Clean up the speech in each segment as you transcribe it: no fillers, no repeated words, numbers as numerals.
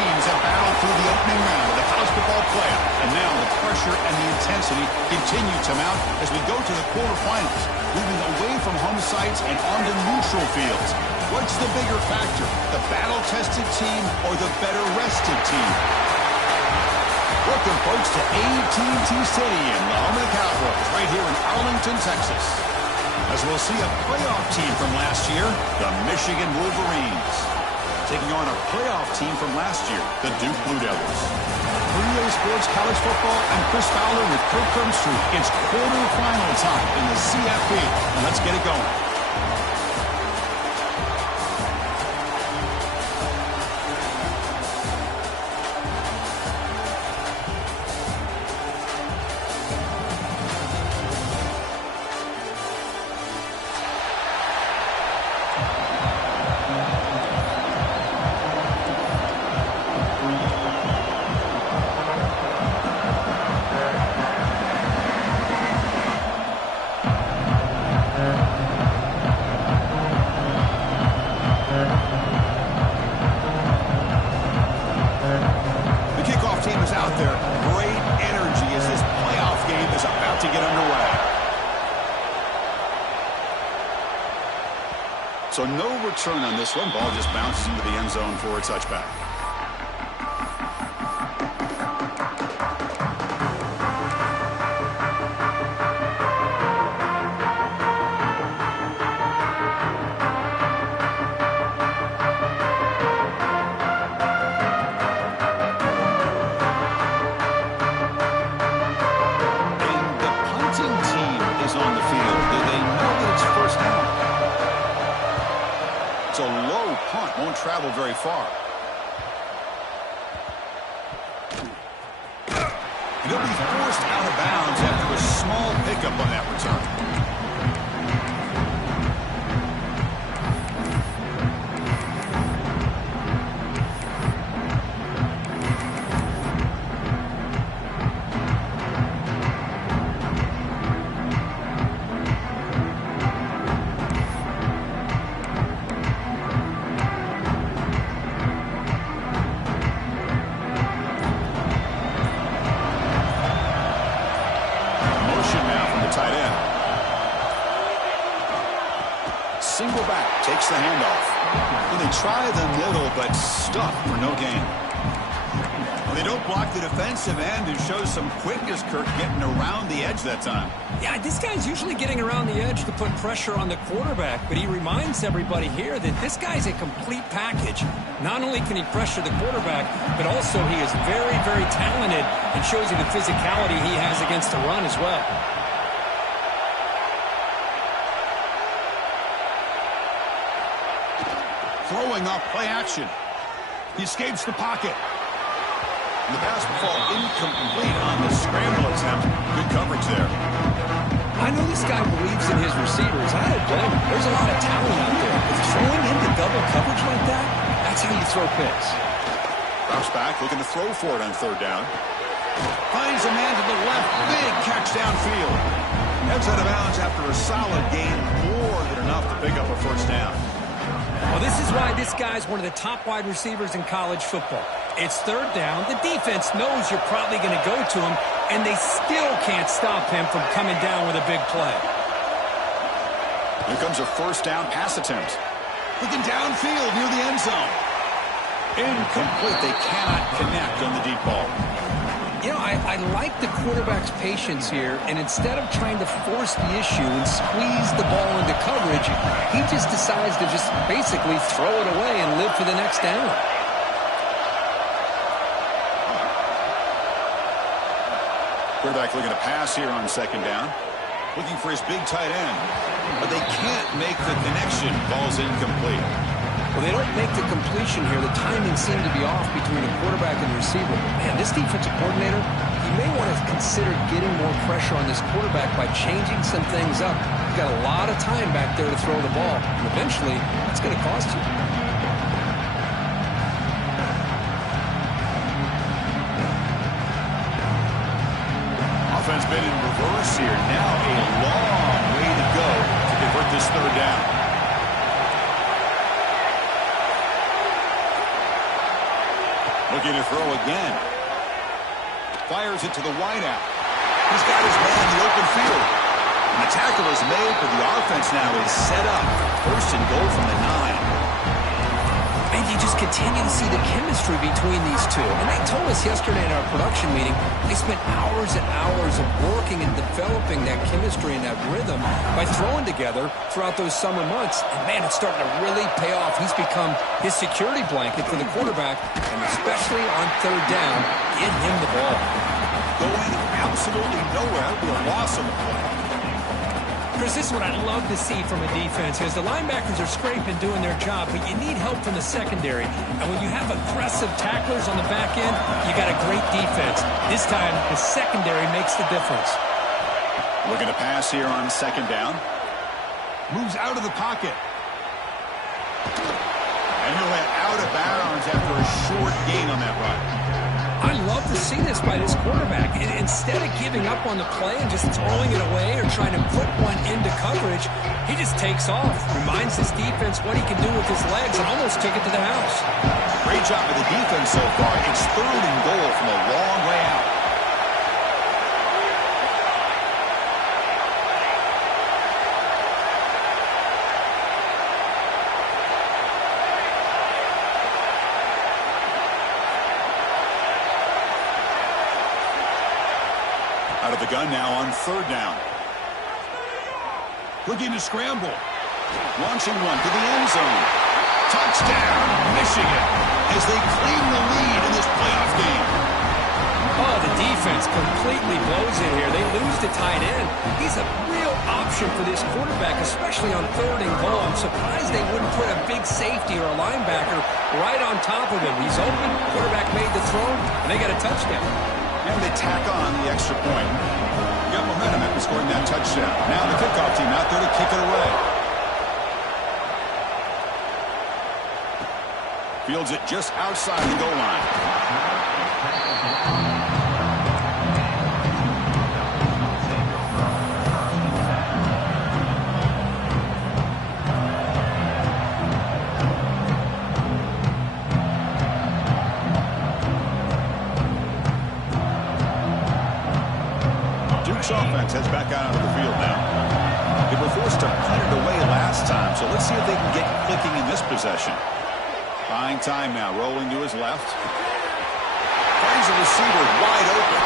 teams have battled through the opening round of the college football playoff, and now the pressure and the intensity continue to mount as we go to the quarterfinals, moving away from home sites and onto neutral fields. What's the bigger factor, the battle-tested team or the better-rested team? Welcome, folks, to AT&T Stadium, the home of the Cowboys, right here in Arlington, Texas. As we'll see a playoff team from last year, the Michigan Wolverines, taking on a playoff team from last year, the Duke Blue Devils. For EA Sports College Football, I'm Chris Fowler with Kirk Crumbstreet. It's quarterfinal time in the CFP, and let's get it going. So no return on this one. Ball just bounces into the end zone for a touchback. And the punting team is on the field. Do they know that it's first down? It's a low punt, won't travel very far. And he'll be forced out of bounds after a small pickup on that return. Single back, takes the handoff. And they try the middle, but stuck for no gain. Well, they don't block the defensive end, who shows some quickness, Kirk, getting around the edge that time. Yeah, this guy's usually getting around the edge to put pressure on the quarterback, but he reminds everybody here that this guy's a complete package. Not only can he pressure the quarterback, but also he is very, very talented and shows you the physicality he has against the run as well. Throwing off play action. He escapes the pocket. And the pass will fall incomplete on the scramble attempt. Good coverage there. I know this guy believes in his receivers. I don't blame him. There's a lot of talent out there. But throwing into double coverage like that, that's how you throw picks. Drops back, looking to throw for it on third down. Finds a man to the left. Big catch downfield. Heads out of bounds after a solid gain. More than enough to pick up a first down. Well, this is why this guy's one of the top wide receivers in college football. It's third down. The defense knows you're probably going to go to him, and they still can't stop him from coming down with a big play. Here comes a first down pass attempt. Looking downfield near the end zone. Incomplete. They cannot connect on the deep ball. You know, I like the quarterback's patience here, and instead of trying to force the issue and squeeze the ball into coverage, he just decides to just basically throw it away and live for the next down. Quarterback looking to pass here on second down. Looking for his big tight end. But they can't make the connection. Ball's incomplete. Well, they don't make the completion here. The timing seemed to be off between the quarterback and the receiver. Man, this defensive coordinator, he may want to consider getting more pressure on this quarterback by changing some things up. You've got a lot of time back there to throw the ball. And eventually, that's going to cost you. Offense been in reverse here. Now a long way to go to convert this third down. Looking to throw again. Fires it to the wideout. He's got his man in the open field. And the tackle is made, but the offense now is set up. First and goal from the 9. And you just continue to see the chemistry between these two. And they told us yesterday in our production meeting, they spent hours and hours of working and developing that chemistry and that rhythm by throwing together throughout those summer months. And, man, it's starting to really pay off. He's become his security blanket for the quarterback, and especially on third down, get him the ball. Going absolutely nowhere. That would be a loss of the play. Chris, this is what I'd love to see from a defense, is the linebackers are scraping, doing their job, but you need help from the secondary. And when you have aggressive tacklers on the back end, you got a great defense. This time, the secondary makes the difference. Looking to pass here on second down. Moves out of the pocket. And he'll head out of bounds after a short gain on that run. I love to see this by this quarterback. Instead of giving up on the play and just throwing it away or trying to put one into coverage, he just takes off, reminds his defense what he can do with his legs, and almost took it to the house. Great job of the defense so far. It's third and goal from a long way out. Out of the gun now on third down. Looking to scramble. Launching one to the end zone. Touchdown, Michigan, as they claim the lead in this playoff game. Oh, the defense completely blows it here. They lose the tight end. He's a real option for this quarterback, especially on third and goal. I'm surprised they wouldn't put a big safety or a linebacker right on top of him. He's open. Quarterback made the throw, and they got a touchdown. And they tack on the extra point. You got momentum after scoring that touchdown. Now the kickoff team out there to kick it away. Fields it just outside the goal line. Offense heads back out onto the field now. They were forced to punt it away last time, so let's see if they can get clicking in this possession. Buying time now, rolling to his left. Finds a receiver wide open.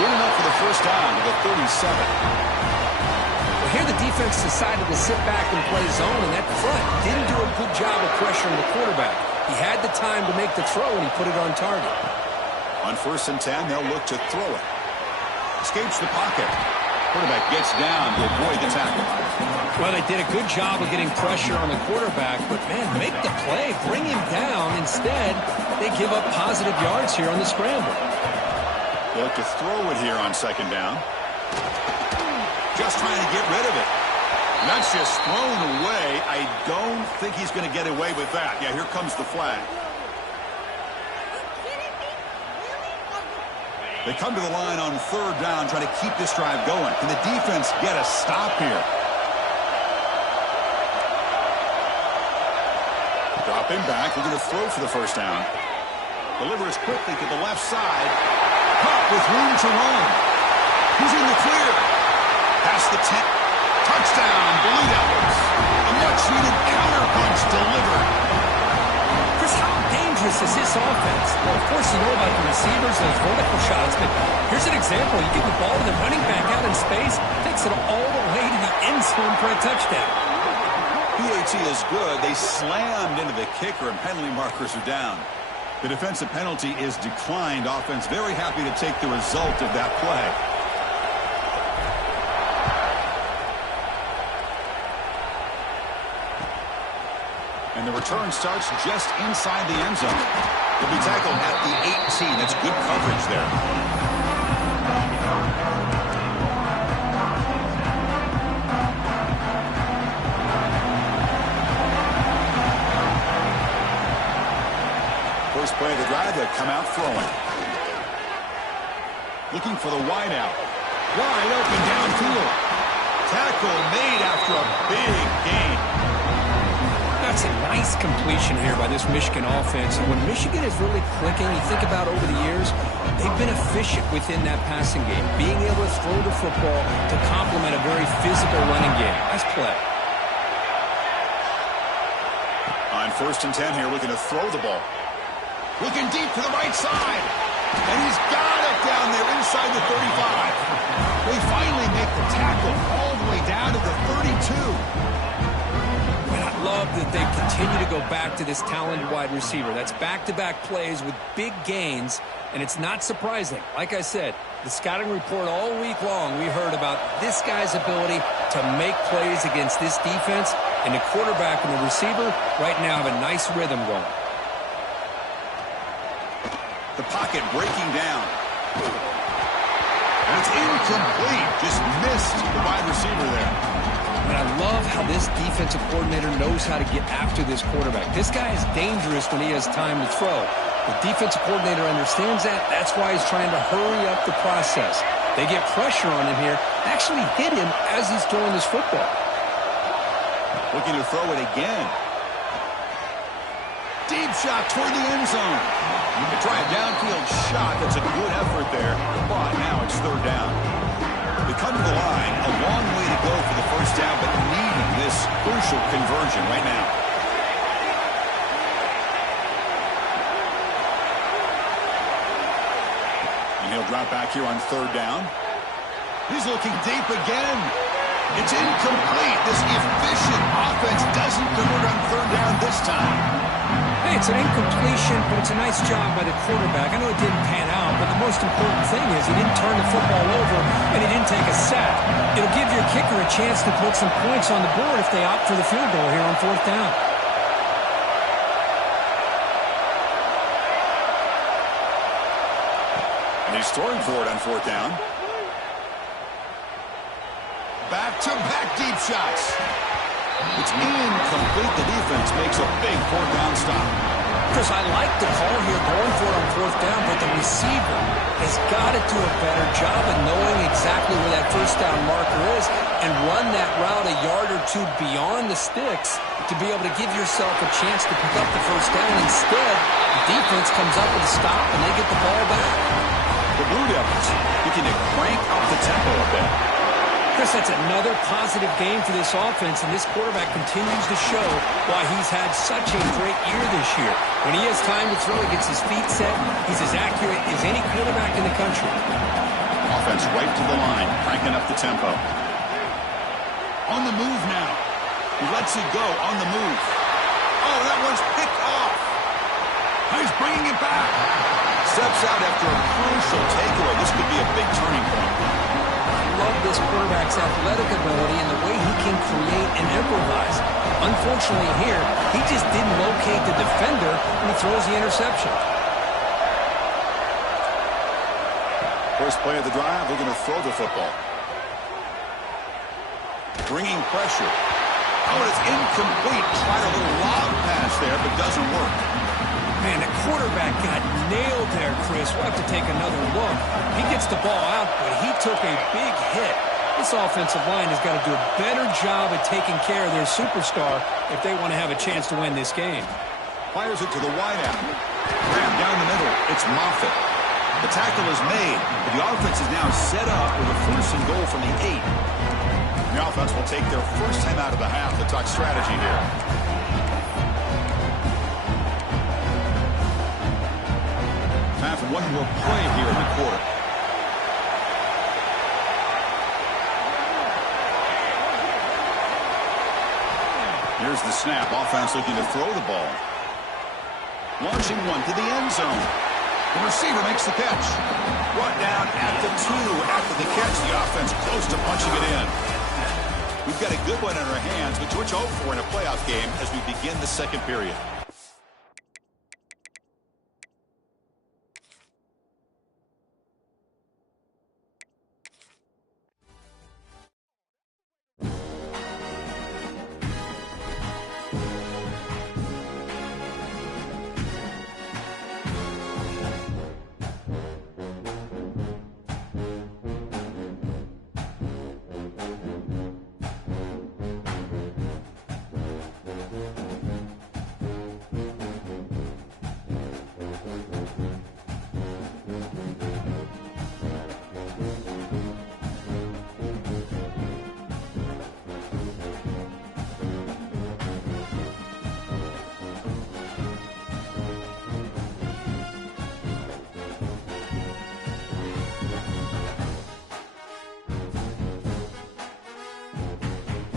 Good enough for the first down to the 37. Well, here the defense decided to sit back and play zone, and that front didn't do a good job of pressuring the quarterback. He had the time to make the throw, and he put it on target. On first and 10, they'll look to throw it. Escapes the pocket. Quarterback gets down to avoid the tackle. Well, they did a good job of getting pressure on the quarterback, but, man, make the play, bring him down. Instead, they give up positive yards here on the scramble. They look to throw it here on second down. Just trying to get rid of it. And that's just thrown away. I don't think he's going to get away with that. Yeah, here comes the flag. They come to the line on third down, trying to keep this drive going. Can the defense get a stop here? Dropping back, looking to throw for the first down. Delivers quickly to the left side. Caught with room to run. He's in the clear. Past the 10. Touchdown, Blue Devils. A much-needed counterpunch delivered. Chris, how dangerous is this offense? Well, of course, you know about the receivers, those vertical shots, but here's an example. You give the ball to the running back out in space, takes it all the way to the end zone for a touchdown. PAT is good. They slammed into the kicker, and penalty markers are down. The defensive penalty is declined. Offense very happy to take the result of that play. And the return starts just inside the end zone. He'll be tackled at the 18. That's good coverage there. First play of the drive, they come out throwing. Looking for the wideout. Wide open downfield. Tackle made after a big gain. Now, That's a nice completion here by this Michigan offense. And when Michigan is really clicking, you think about over the years, they've been efficient within that passing game, being able to throw the football to complement a very physical running game. Nice play. On 1st and 10 here, looking to throw the ball. Looking deep to the right side. And he's got it down there inside the 35. They finally make the tackle all the way down to the 32. Love that they continue to go back to this talented wide receiver. That's back-to-back plays with big gains, and it's not surprising. Like I said, the scouting report all week long, we heard about this guy's ability to make plays against this defense, and the quarterback and the receiver right now have a nice rhythm going. The pocket breaking down. And it's incomplete. Just missed the wide receiver there. And I love how this defensive coordinator knows how to get after this quarterback. This guy is dangerous when he has time to throw. The defensive coordinator understands that. That's why he's trying to hurry up the process. They get pressure on him here, actually hit him as he's throwing this football. Looking to throw it again. Deep shot toward the end zone. They try a downfield shot. That's a good effort there, but now it's 3rd down. They come to the line, a long way to go for the 1st down, but needing this crucial conversion right now. And he'll drop back here on 3rd down. He's looking deep again. It's incomplete. This efficient offense doesn't convert on 3rd down this time. Hey, it's an incompletion, but it's a nice job by the quarterback. I know it didn't pan out, but the most important thing is he didn't turn the football over and he didn't take a sack. It'll give your kicker a chance to put some points on the board if they opt for the field goal here on 4th down. And he's throwing for it on 4th down. Back-to-back deep shots. It's incomplete. The defense makes a big 4th down stop. Chris, I like the call here going for it on 4th down, but the receiver has got to do a better job of knowing exactly where that 1st down marker is and run that route a yard or two beyond the sticks to be able to give yourself a chance to pick up the 1st down. Instead, the defense comes up with a stop and they get the ball back. The Blue Devils looking to crank up the tempo a bit. Chris, that's another positive game for this offense, and this quarterback continues to show why he's had such a great year this year. When he has time to throw, he gets his feet set. He's as accurate as any quarterback in the country. Offense right to the line, cranking up the tempo. On the move now. He lets it go on the move. Oh, that one's picked off. He's bringing it back. Steps out after a crucial takeaway. This could be a big turning point. Love this quarterback's athletic ability and the way he can create and improvise. Unfortunately here, he just didn't locate the defender when he throws the interception. First play of the drive, we're going to throw the football. Bringing pressure. Oh, it's incomplete. Tried a little lob pass there, but doesn't work. Man, the quarterback got nailed there, Chris. We'll have to take another look. He gets the ball out, but he took a big hit. This offensive line has got to do a better job at taking care of their superstar if they want to have a chance to win this game. Fires it to the wideout. Grab down the middle. It's Moffitt. The tackle is made, but the offense is now set up with a 1st and goal from the 8. The offense will take their first time out of the half to talk strategy here. Time for one more play here in the quarter. Here's the snap. Offense looking to throw the ball. Launching one to the end zone. The receiver makes the catch. Brought down at the 2 after the catch. The offense close to punching it in. We've got a good one in our hands, which we're hoping for in a playoff game as we begin the 2nd period.